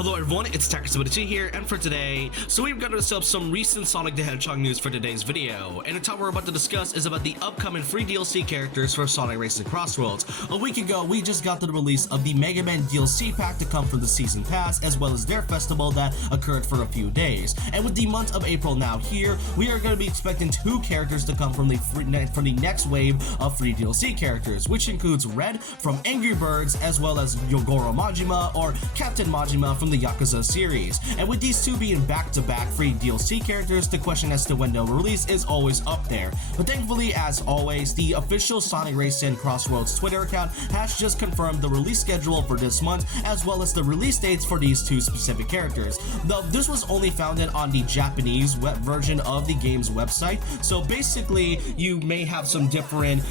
Hello everyone, it's Takersability here, and for today, we've got ourselves some recent Sonic the Hedgehog news for today's video. And the topic we're about to discuss is about the upcoming free DLC characters for Sonic Racing Crossworlds. A week ago, we just got the release of the Mega Man DLC pack to come from the Season Pass, as well as their festival that occurred for a few days. And with the month of April now here, we are going to be expecting 2 characters to come from the next wave of free DLC characters, which includes Red from Angry Birds, as well as Goro Majima or Captain Majima from the Yakuza series. And with these 2 being back-to-back free DLC characters, the question as to when they'll release is always up there. But thankfully, as always, the official Sonic Racing Crossworlds Twitter account has just confirmed the release schedule for this month, as well as the release dates for these 2 specific characters. Though this was only founded on the Japanese web version of the game's website, so basically you may have some different,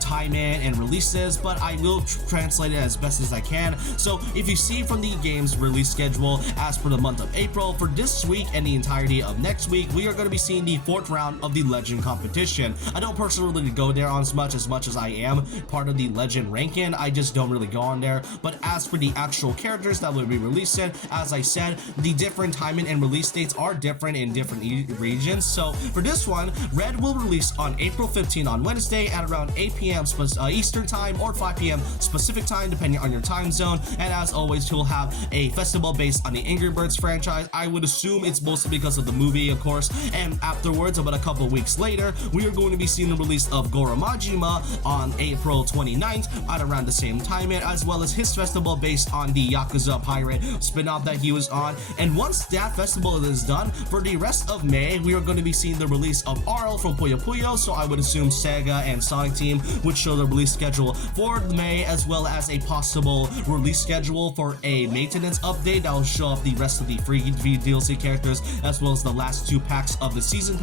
timing and releases, but I will translate it as best as I can. So if you see from the game's release schedule, as for the month of April, for this week and the entirety of next week, we are going to be seeing the 4th round of the Legend competition. I don't personally really go there on as much as I am part of the Legend ranking. I just don't really go on there. But as for the actual characters that will be releasing, as I said, the different timing and release dates are different in different regions. So for this one, Red will release on April 15 on Wednesday at around 8 p.m. Eastern time or 5 p.m. Pacific time, depending on your time zone. And as always, he'll have a festival based on the Angry Birds franchise. I would assume it's mostly because of the movie, of course. And afterwards, about a couple weeks later, we are going to be seeing the release of Goro Majima on April 29th at around the same time, as well as his festival based on the Yakuza pirate spin-off that he was on. And once that festival is done, for the rest of May, we are going to be seeing the release of Arl from Puyo Puyo. So I would assume Sega and Sonic Team would show the release schedule for May, as well as a possible release schedule for a maintenance update that will show off the rest of the free DLC characters, as well as the last 2 packs of the season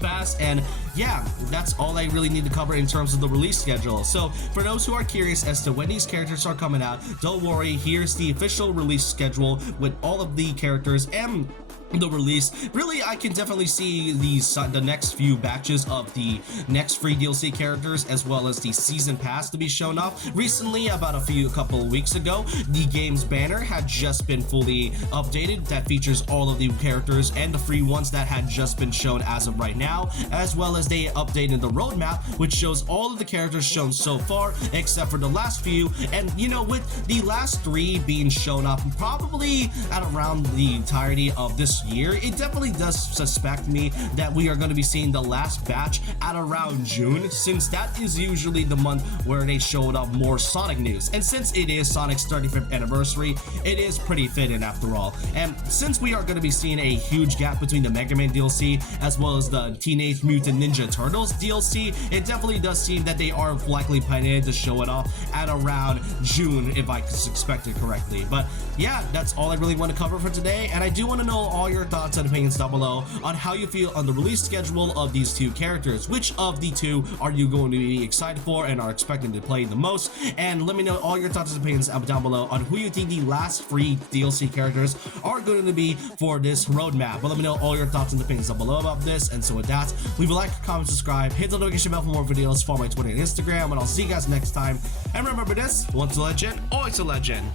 pass. And yeah, that's all I really need to cover in terms of the release schedule. So for those who are curious as to when these characters are coming out, don't worry, here's the official release schedule with all of the characters and the release. Really, I can definitely see the next few batches of the next free DLC characters, as well as the season pass to be shown off. Recently, about a couple of weeks ago, the game's banner had just been fully updated. That features all of the characters and the free ones that had just been shown as of right now, as well as they updated the roadmap, which shows all of the characters shown so far, except for the last few. And with the last 3 being shown off probably at around the entirety of this year, it definitely does suspect me that we are going to be seeing the last batch at around June, since that is usually the month where they showed up more Sonic news. And since it is Sonic's 35th anniversary, it is pretty fitting after all. And since we are going to be seeing a huge gap between the Mega Man DLC as well as the Teenage Mutant Ninja Turtles DLC, it definitely does seem that they are likely planning to show it off at around June, if I expect it correctly. But yeah, that's all I really want to cover for today, and I do want to know all your thoughts and opinions down below on how you feel on the release schedule of these 2 characters. Which of the 2 are you going to be excited for and are expecting to play the most? And let me know all your thoughts and opinions down below on who you think the last free DLC characters are going to be for this roadmap. But let me know all your thoughts and opinions down below about this. And so with that, leave a like, comment, subscribe, hit the notification bell for more videos, follow my Twitter and Instagram, and I'll see you guys next time. And remember this, once a legend, always a legend.